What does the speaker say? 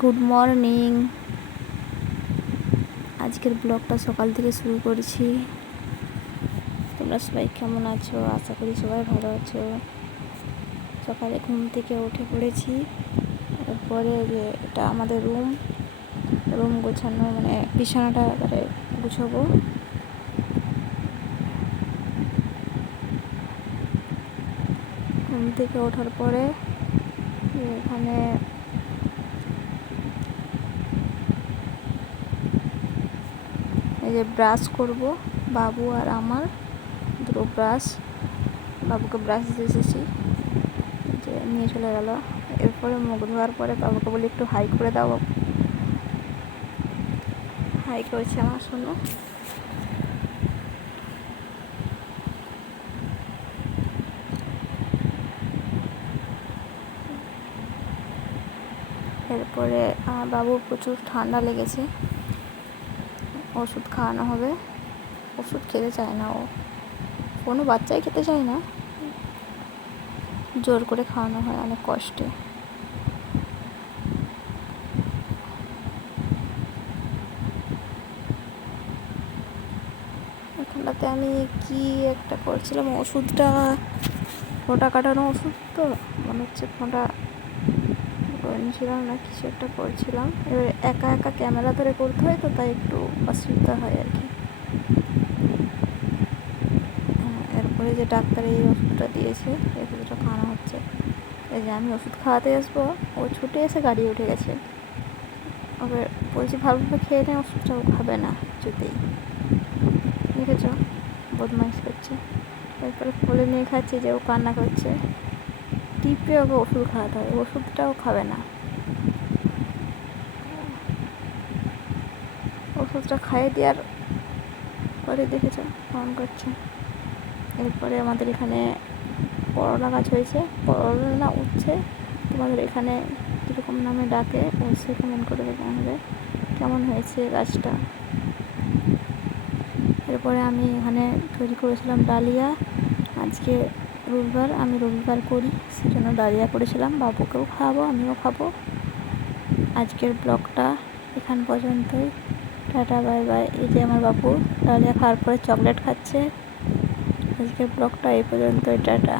Good morning. আজকের ব্লগটা সকাল থেকে শুরু করেছি। তোমরা সবাই কেমন আছো? আশা করি সবাই ভালো আছো। সকালে ঘুম থেকে উঠে পড়েছি। এরপরে যে এটা আমাদের রুম গোছানো, মানে বিছানাটা এবারে গুছাবো। ঘুম থেকে ওঠার পরে এখানে এই যে ব্রাশ করব, বাবু আর আমার দুটো ব্রাশ। বাবুকে ব্রাশ দিয়ে এসেছি, যে নিয়ে চলে গেল। এরপরে মুখ ধোয়ার পরে বাবুকে বলি একটু হাই করে দাও। হাই করেছে আমার শোনো। এরপরে আমার বাবুর প্রচুর ঠান্ডা লেগেছে, ওষুধ খাওয়ানো হবে। ওষুধ খেতে চায় না, ও কোনো বাচ্চাই খেতে চায় না, জোর করে খাওয়ানো হয় অনেক কষ্টে। এখানটাতে আমি কি একটা করছিলাম, ওষুধটা ফোঁটা কাটানো ওষুধ, তো মনে হচ্ছে ফোঁটা নিয়েছিলাম না কিছু একটা করছিলাম। এবার একা একা ক্যামেরা ধরে করতে হয়, তো তাই একটু অসুবিধা হয় আর কি। এরপরে যে ডাক্তার এই ওষুধটা দিয়েছে, এই ওষুধটা খাওয়ানো হচ্ছে। এই যে আমি ওষুধ খাওয়াতে আসবো, ও ছুটে এসে গাড়ি উঠে গেছে। ওকে বলছি ভালোভাবে খেয়ে নেয়, ওষুধটাও খাবে না কিছুতেই। দেখেছ, বদমাইশ করছে। এরপরে কোলে নিয়ে খাচ্ছি, যে ও কান্না করছে, টিপে ওকে ওষুধ খাওয়াতে হবে, ওষুধটাও খাবে না। ওষুধটা খাইয়ে দেওয়ার পরে দেখেছ ফোন করছে। এরপরে আমাদের এখানে করলা গাছ হয়েছে, করলা উঠছে। তোমাদের এখানে কীরকম নামে ডাকে অবশ্যই কমেন্ট করে জানাবে কেমন হয়েছে গাছটা। এরপরে আমি এখানে তৈরি করেছিলাম ডালিয়া। আজকে রবিবার, আমি রবিবার করি, সেজন্য ডালিয়া করেছিলাম। বাবুকেও খাওয়াবো, আমিও খাবো। আজকের ব্লগটা এখান পর্যন্তই। Tata, bye bye. এই যে আমার বাবু ডালিয়া খাওয়ার পরে চকলেট খাচ্ছে। আজকের ব্লগটা এই পর্যন্তই। টাটা।